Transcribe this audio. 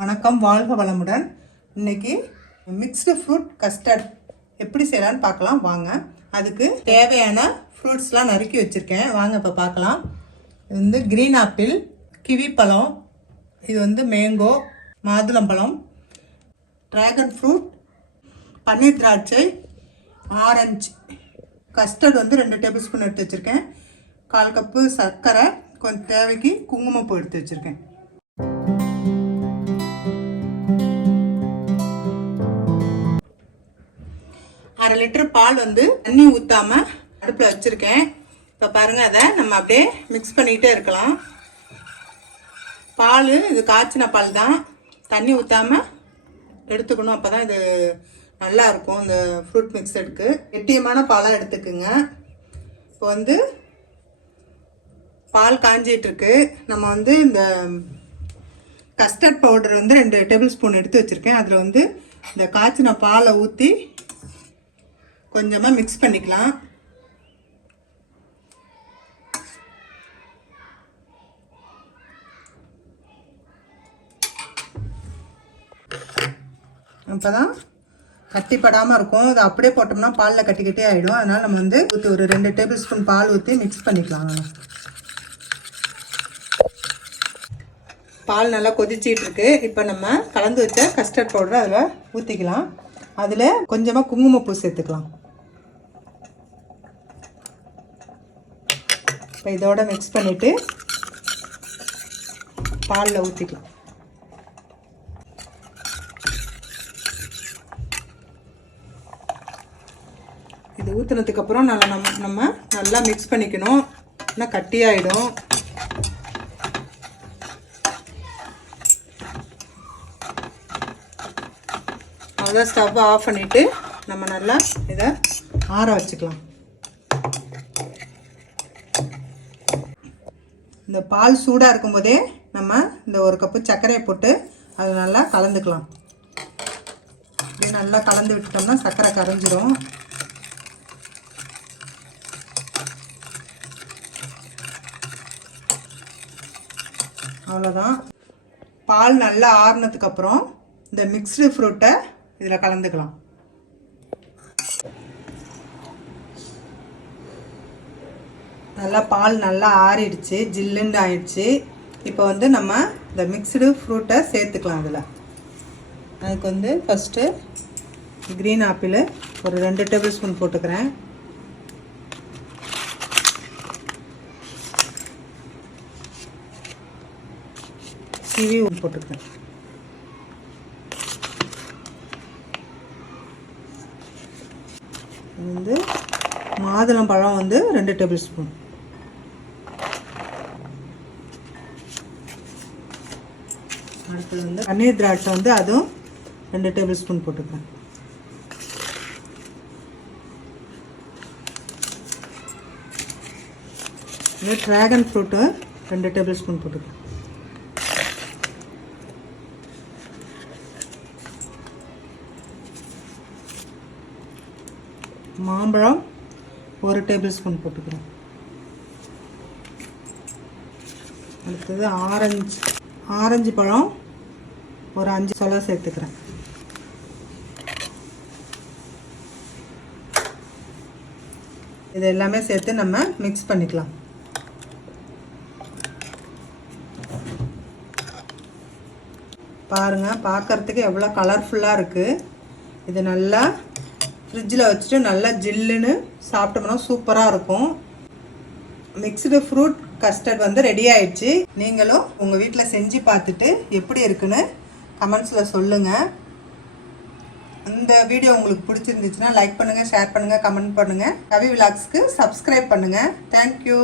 வணக்கம், வாழ்க வளமுடன். இன்னைக்கு மிக்ஸ்டு ஃப்ரூட் கஸ்டர்ட் எப்படி செய்யலான்னு பார்க்கலாம் வாங்க. அதுக்கு தேவையான ஃப்ரூட்ஸ்லாம் நறுக்கி வச்சுருக்கேன். வாங்க இப்போ பார்க்கலாம். இது வந்து க்ரீன் ஆப்பிள், கிவி பழம், இது வந்து மேங்கோ, மாதுளம்பழம், ட்ராகன் ஃப்ரூட், பன்னீர் திராட்சை, ஆரஞ்சு. கஸ்டர்ட் வந்து 2 டேபிள் ஸ்பூன் எடுத்து வச்சுருக்கேன். 1/4 கப்பு சர்க்கரை, கொஞ்சம் தேவைக்கு குங்குமப்பூ எடுத்து வச்சுருக்கேன். அரை லிட்டர் பால் வந்து தண்ணி ஊற்றாம அடுப்பில் வச்சுருக்கேன். இப்போ பாருங்கள், அதை நம்ம அப்படியே மிக்ஸ் பண்ணிக்கிட்டே இருக்கலாம். பால் இது காய்ச்சின பால் தான், தண்ணி ஊற்றாம எடுத்துக்கணும். அப்போ தான் இது நல்லா இருக்கும். இந்த ஃப்ரூட் மிக்சடுக்கு கெட்டியமான பாலாக எடுத்துக்குங்க. இப்போ வந்து பால் காஞ்சிகிட்ருக்கு. நம்ம வந்து இந்த கஸ்டர்ட் பவுடர் வந்து 2 டேபிள் ஸ்பூன் எடுத்து வச்சுருக்கேன். அதில் வந்து இந்த காய்ச்சின பாலை ஊற்றி கொஞ்சமாக மிக்ஸ் பண்ணிக்கலாம். அப்போ தான் கட்டிப்படாமல் இருக்கும். இது அப்படியே போட்டோம்னா பாலில் கட்டிக்கிட்டே ஆகிடும். அதனால் நம்ம வந்து ஒரு 2 டேபிள் ஸ்பூன் பால் ஊற்றி மிக்ஸ் பண்ணிக்கலாம். பால் நல்லா கொதிச்சிட்டு இருக்கு. இப்போ நம்ம கலந்து வச்ச கஸ்டர்ட் பவுடரை அதில் ஊற்றிக்கலாம். அதில் கொஞ்சமாக குங்குமப்பூ சேர்த்துக்கலாம். இப்போ இதோட மிக்ஸ் பண்ணிவிட்டு பாலில் ஊற்றிக்கலாம். இது ஊற்றுனதுக்கப்புறம் நம்ம நல்லா மிக்ஸ் பண்ணிக்கணும். இல்லைன்னா கட்டியாயிடும். அவ்வளோ ஸ்டவ்வை ஆஃப் பண்ணிவிட்டு நம்ம நல்லா இதை ஆற வச்சுக்கலாம். இந்த பால் சூடாக இருக்கும்போதே நம்ம இந்த 1 கப்பு சர்க்கரையை போட்டு அதை நல்லா கலந்துக்கலாம். இப்படி நல்லா கலந்து விட்டுட்டோம்னா சர்க்கரை கரைஞ்சிரும். அவ்வளோதான். பால் நல்லா ஆறுனதுக்கப்புறம் இந்த மிக்ஸ்டு ஃப்ரூட்டை இதில் கலந்துக்கலாம். நல்லா பால் நல்லா ஆறிடுச்சு, ஜில்லுண்டு ஆயிடுச்சு. இப்போ வந்து நம்ம இந்த மிக்ஸ்டு ஃப்ரூட்டை சேர்த்துக்கலாம். அதில் அதுக்கு வந்து ஃபஸ்ட்டு க்ரீன் ஆப்பிள் ஒரு 2 டேபிள் ஸ்பூன் போட்டுக்கிறேன். கிவி போட்டுக்கிறேன். வந்து மாதுளம்பழம் வந்து 2 டேபிள் ஸ்பூன். அடுத்தது வந்து பன்னீர் திராட்சை வந்து அதுவும் 2 டேபிள் ஸ்பூன் போட்டுக்கிறேன். இது ட்ராகன் ஃப்ரூட்டு 2 டேபிள் ஸ்பூன் போட்டுக்கிறேன். மாம்பழம் 1 டேபிள் ஸ்பூன் போட்டுக்கிறேன். அடுத்தது ஆரஞ்சு பழம் ஒரு 5 சொலை சேர்த்துக்கிறேன். இது எல்லாமே சேர்த்து நம்ம மிக்ஸ் பண்ணிக்கலாம். பாருங்கள், பார்க்குறதுக்கு எவ்வளோ கலர்ஃபுல்லாக இருக்குது. இது நல்லா ஃப்ரிட்ஜில் வச்சுட்டு நல்லா ஜில்லுன்னு சாப்பிட்டோம்னா சூப்பராக இருக்கும். மிக்ஸ்டு ஃப்ரூட் கஸ்டர்ட் வந்து ரெடி ஆயிடுச்சு. நீங்களும் உங்கள் வீட்டில் செஞ்சு பார்த்துட்டு எப்படி இருக்குன்னு கமெண்ட்ஸில் சொல்லுங்கள். இந்த வீடியோ உங்களுக்கு பிடிச்சிருந்துச்சுன்னா லைக் பண்ணுங்கள், ஷேர் பண்ணுங்கள், கமெண்ட் பண்ணுங்கள். கவி விலாக்ஸ்க்கு சப்ஸ்கிரைப் பண்ணுங்கள். தேங்க்யூ.